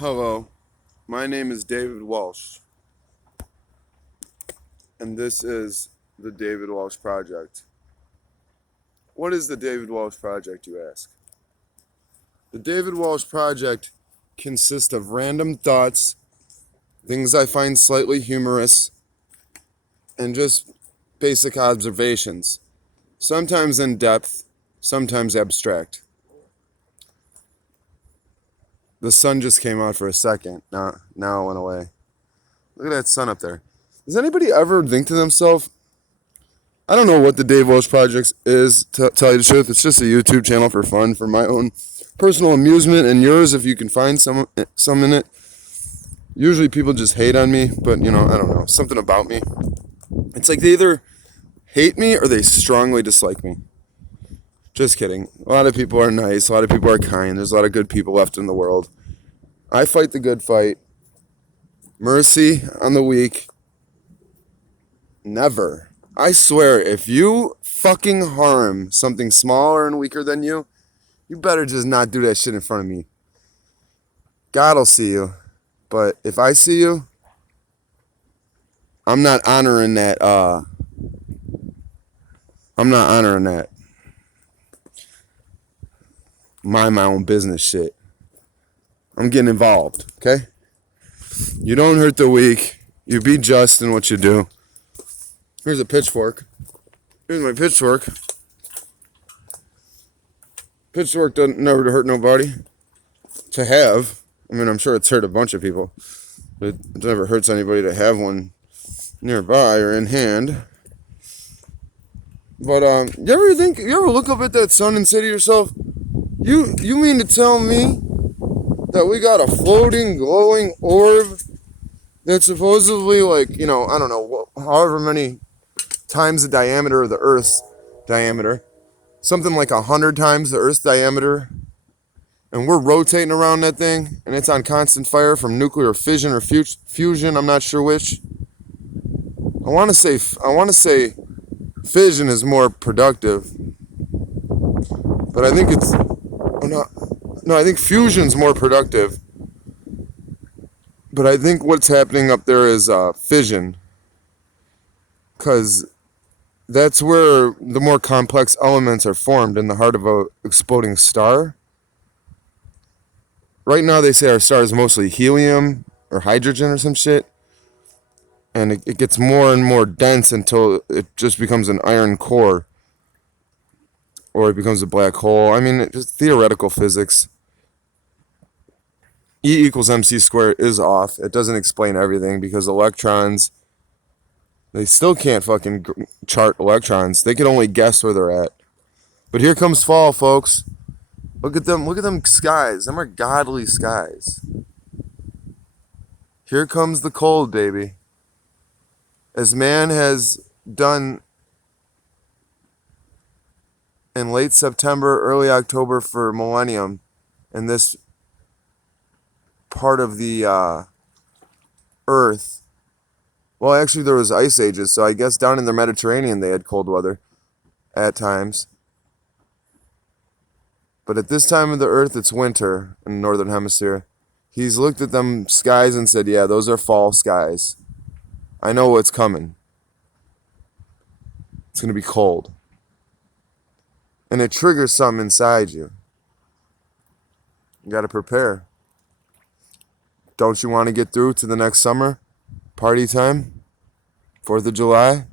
Hello, my name is David Walsh, and this is the David Walsh Project. What is the David Walsh Project, you ask? The David Walsh Project consists of random thoughts, things I find slightly humorous, and just basic observations, sometimes in depth, sometimes abstract. The sun just came out for a second. Now it went away. Look at that sun up there. Does anybody ever think to themselves, I don't know what the Dave Walsh Project is, to tell you the truth. It's just a YouTube channel for fun, for my own personal amusement and yours if you can find some in it. Usually people just hate on me, but I don't know. Something about me. It's like they either hate me or they strongly dislike me. Just kidding. A lot of people are nice. A lot of people are kind. There's a lot of good people left in the world. I fight the good fight. Mercy on the weak. Never. I swear, if you fucking harm something smaller and weaker than you, you better just not do that shit in front of me. God'll see you. But if I see you, I'm not honoring that, mind my own business shit. I'm getting involved, okay? You don't hurt the weak. You be just in what you do. Here's a pitchfork. Here's my pitchfork. Pitchfork doesn't never hurt nobody. To have. I mean, I'm sure it's hurt a bunch of people. But it never hurts anybody to have one nearby or in hand. But you ever look up at that sun and say to yourself, you mean to tell me that we got a floating, glowing orb that's supposedly like, I don't know, however many times the diameter of the Earth's diameter, something like 100 times the Earth's diameter, and we're rotating around that thing, and it's on constant fire from nuclear fission or fusion. I'm not sure which. I want to say fission is more productive, but I think I think fusion's more productive. But I think what's happening up there is fission, because that's where the more complex elements are formed in the heart of a exploding star. Right now they say our star is mostly helium or hydrogen or some shit. And it gets more and more dense until it just becomes an iron core. Or it becomes a black hole. I mean, it's just theoretical physics. E equals mc squared is off. It doesn't explain everything because electrons, they still can't fucking chart electrons. They can only guess where they're at. But here comes fall, folks. Look at them skies. Them are godly skies. Here comes the cold, baby. As man has done in late September, early October for millennium, in this part of the Earth. Well, actually, there was ice ages, so I guess down in the Mediterranean they had cold weather at times. But at this time of the Earth, it's winter in the northern hemisphere. He's looked at them skies and said, yeah, those are fall skies. I know what's coming. It's going to be cold. And it triggers something inside you. You got to prepare. Don't you want to get through to the next summer? Party time? 4th of July?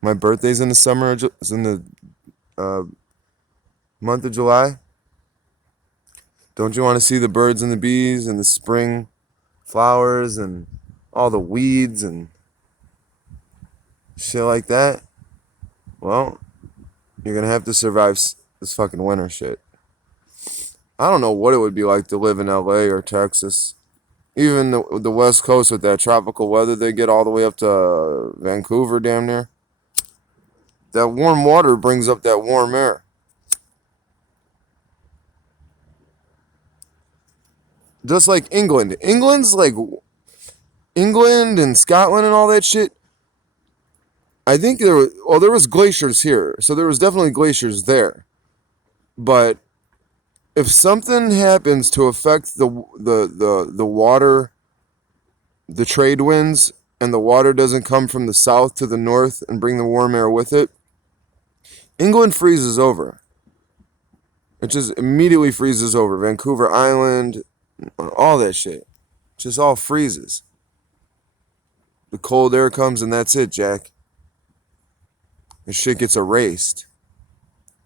My birthday's in the summer. It's in the month of July. Don't you want to see the birds and the bees and the spring flowers and all the weeds and shit like that? Well, you're going to have to survive this fucking winter shit. I don't know what it would be like to live in LA or Texas. Even the West Coast with that tropical weather they get all the way up to Vancouver damn near. That warm water brings up that warm air. Just like England. England's like England and Scotland and all that shit. I think there was glaciers here, so there was definitely glaciers there. But if something happens to affect the water, the trade winds, and the water doesn't come from the south to the north and bring the warm air with it, England freezes over. It just immediately freezes over. Vancouver Island, all that shit. Just all freezes. The cold air comes and that's it, Jack. The shit gets erased.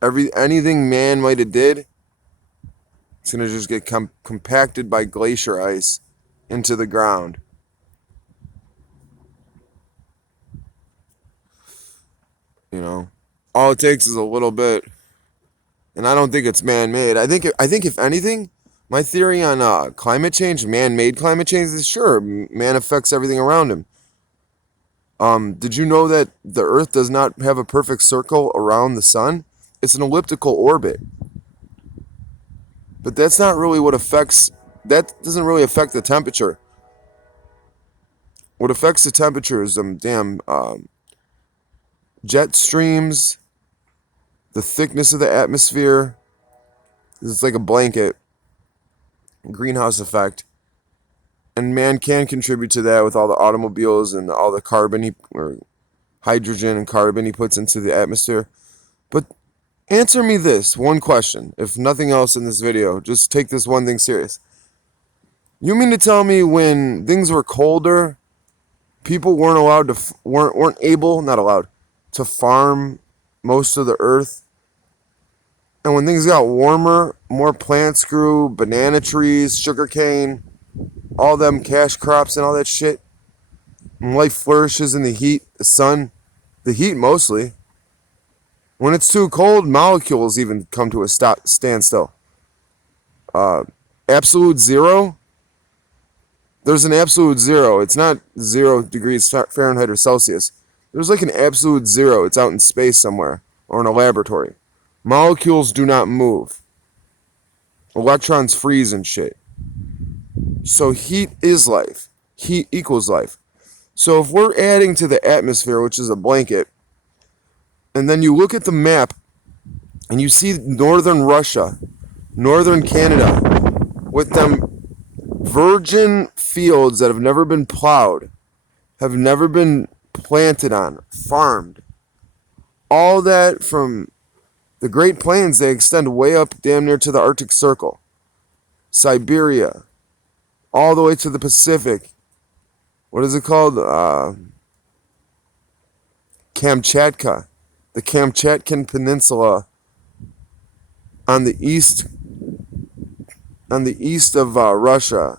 Anything man might have did, it's gonna just get compacted by glacier ice into the ground. You know, all it takes is a little bit, and I don't think it's man-made. I think if anything, my theory on climate change, man-made climate change, is sure man affects everything around him. Did you know that the Earth does not have a perfect circle around the sun? It's an elliptical orbit. But that's not really what affects. That doesn't really affect the temperature. What affects the temperature is jet streams, the thickness of the atmosphere. It's like a blanket. Greenhouse effect. And man can contribute to that with all the automobiles and all the carbon or hydrogen and carbon he puts into the atmosphere. But answer me this one question, if nothing else in this video. Just take this one thing serious. You mean to tell me when things were colder, people weren't allowed to weren't able, not allowed, to farm most of the earth? And when things got warmer, more plants grew, banana trees, sugarcane, all them cash crops and all that shit. And life flourishes in the heat, the sun, the heat mostly. When it's too cold, molecules even come to a standstill. Absolute zero. There's an absolute zero. It's not 0 degrees Fahrenheit or Celsius. There's like an absolute zero. It's out in space somewhere or in a laboratory. Molecules do not move. Electrons freeze and shit. So heat is life. Heat equals life. So if we're adding to the atmosphere, which is a blanket, and then you look at the map and you see northern Russia, northern Canada, with them virgin fields that have never been plowed, have never been planted on, farmed. All that from the Great Plains, they extend way up damn near to the Arctic Circle. Siberia, all the way to the Pacific. What is it called? Kamchatka. The Kamchatkan Peninsula on the east of Russia,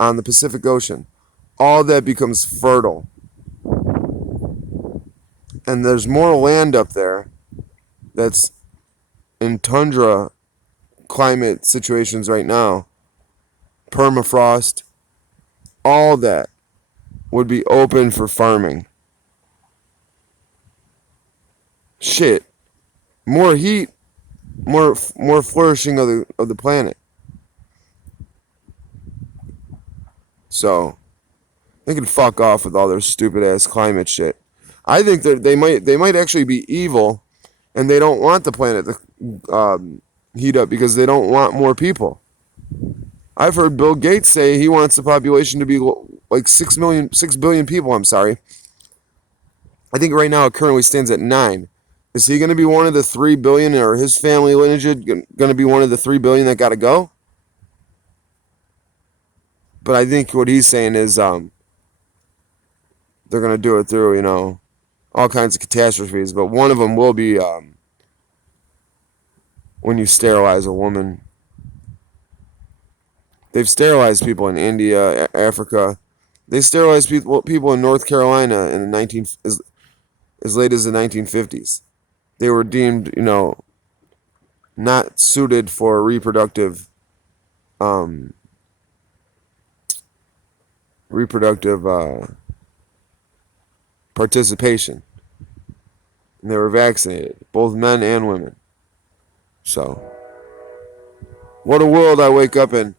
on the Pacific Ocean. All that becomes fertile. And there's more land up there that's in tundra climate situations right now. Permafrost. All that would be open for farming. Shit. More heat, more flourishing of the planet. So they can fuck off with all their stupid ass climate shit. I think that they might actually be evil, and they don't want the planet to heat up because they don't want more people. I've heard Bill Gates say he wants the population to be like 6 billion people. I'm sorry. I think right now it currently stands at 9. Is he going to be one of the 3 billion, or his family lineage going to be one of the 3 billion that got to go? But I think what he's saying is they're going to do it through, all kinds of catastrophes. But one of them will be when you sterilize a woman. They've sterilized people in India, Africa. They sterilized people in North Carolina in the as late as the 1950s. They were deemed, not suited for reproductive participation. And they were vaccinated, both men and women. So, what a world I wake up in.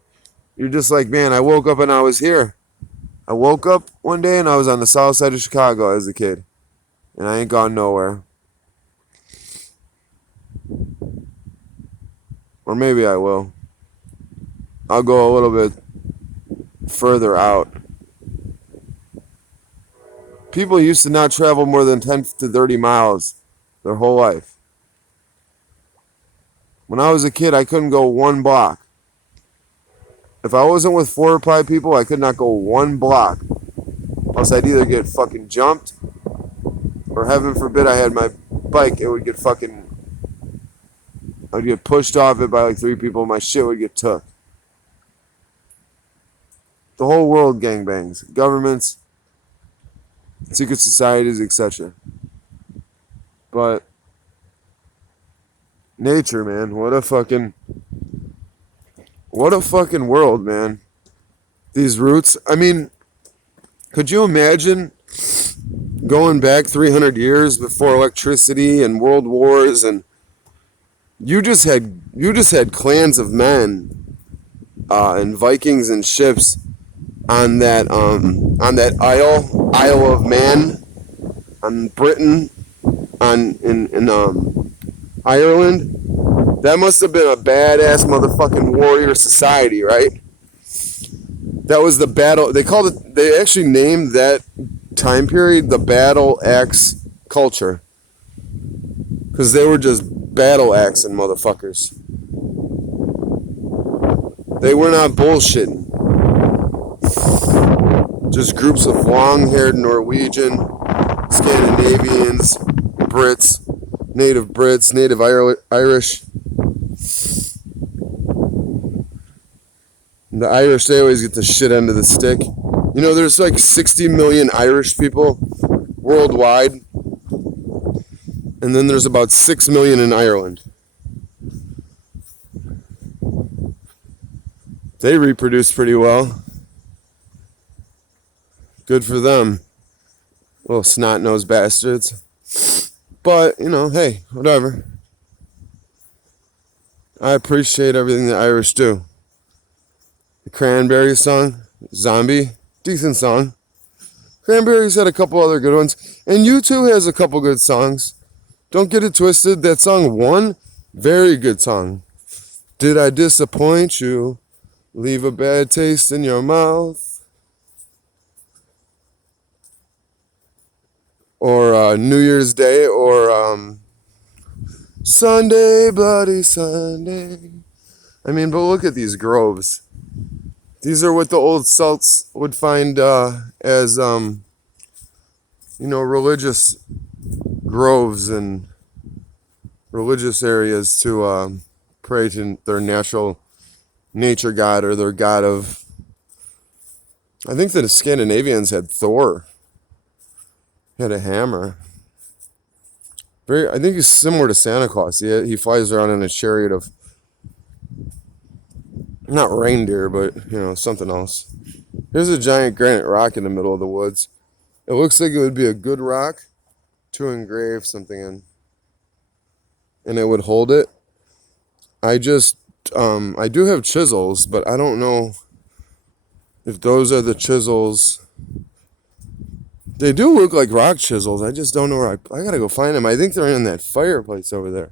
You're just like, man, I woke up and I was here. I woke up one day and I was on the south side of Chicago as a kid. And I ain't gone nowhere. Or maybe I will. I'll go a little bit further out. People used to not travel more than 10 to 30 miles their whole life. When I was a kid, I couldn't go 1 block. If I wasn't with 4 or 5 people, I could not go 1 block. Else I'd either get fucking jumped, or heaven forbid I had my bike, it would get fucking, I'd get pushed off it by like 3 people, my shit would get took. The whole world gangbangs. Governments, secret societies, etc. But nature, man, what a fucking world, man. These roots. I mean, could you imagine going back 300 years before electricity and world wars, and you just had clans of men and Vikings and ships on that Isle of Man, on Britain, in Ireland. That must have been a badass motherfucking warrior society, right? That was the battle. They actually named that time period the battle axe culture. Because they were just battle axing motherfuckers. They were not bullshitting. Just groups of long-haired Norwegian, Scandinavians, Brits, native Irish. The Irish, they always get the shit end of the stick. You know, there's like 60 million Irish people worldwide. And then there's about 6 million in Ireland. They reproduce pretty well. Good for them. Little snot-nosed bastards. But, you know, hey, whatever. I appreciate everything the Irish do. The Cranberries song, Zombie, decent song. Cranberries had a couple other good ones. And U2 has a couple good songs. Don't get it twisted. That song, One, very good song. Did I disappoint you? Leave a bad taste in your mouth. Or New Year's Day, or Sunday, Bloody Sunday. I mean, but look at these groves. These are what the old Celts would find as, religious groves and religious areas to pray to their natural nature god, or their god of... I think that the Scandinavians had Thor. He had a hammer. I think he's similar to Santa Claus. He flies around in a chariot of, not reindeer, but, something else. Here's a giant granite rock in the middle of the woods. It looks like it would be a good rock to engrave something in. And it would hold it. I do have chisels, but I don't know if those are the chisels. They do look like rock chisels. I just don't know where I gotta go find them. I think they're in that fireplace over there.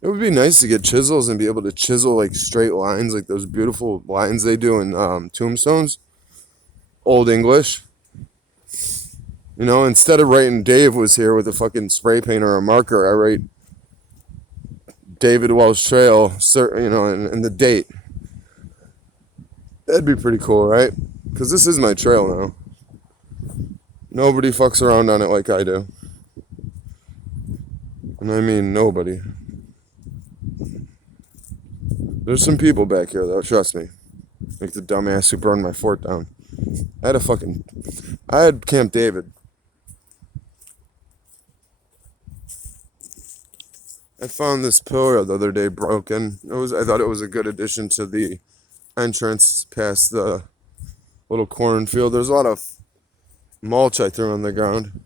It would be nice to get chisels and be able to chisel like straight lines, like those beautiful lines they do in tombstones. Old English. Instead of writing Dave was here with a fucking spray paint or a marker, I write David Walsh Trail, and the date. That'd be pretty cool, right? Because this is my trail now. Nobody fucks around on it like I do. And I mean nobody. There's some people back here, though, trust me. Like the dumbass who burned my fort down. I had Camp David. I found this pillar the other day broken. I thought it was a good addition to the entrance past the little cornfield. There's a lot of mulch I threw on the ground.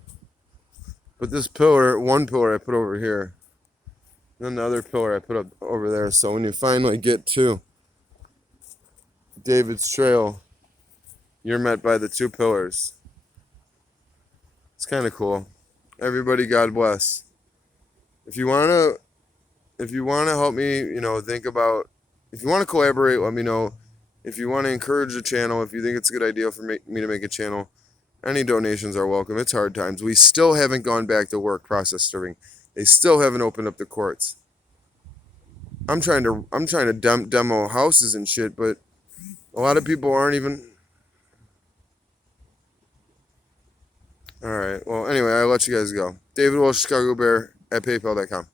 But this one pillar I put over here. And the other pillar I put up over there. So when you finally get to David's Trail, you're met by the 2 pillars. It's kind of cool. Everybody, God bless. If you want to if you want to help me, think about, if you want to collaborate, let me know. If you want to encourage the channel, if you think it's a good idea for me to make a channel, any donations are welcome. It's hard times. We still haven't gone back to work process serving. They still haven't opened up the courts. I'm trying to demo houses and shit, but a lot of people aren't even. All right. Well, anyway, I'll let you guys go. David Walsh, Chicago Bear at PayPal.com.